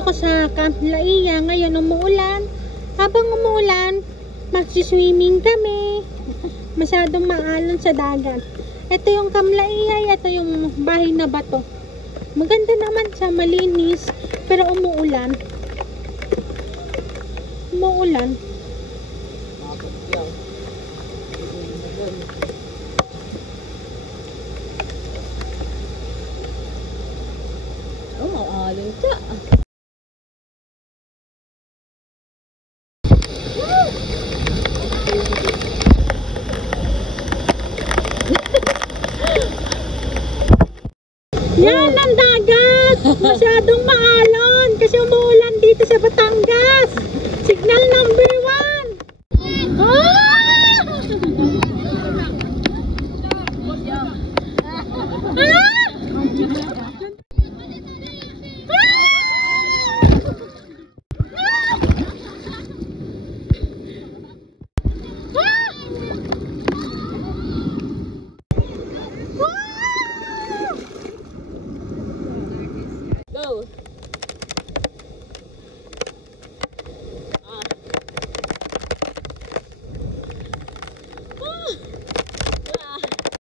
ako sa Camp Laia. Ngayon umuulan. Habang umuulan, magsiswimming kami. Masyadong maalon sa dagat. Ito yung Camp Laia. Ito yung bahay na bato. Maganda naman siya, malinis. Pero umuulan. Umuulan. Oh, alin siya. Yan ang dagat! Masyadong maalon kasi umuulan dito sa Batangas. Signal number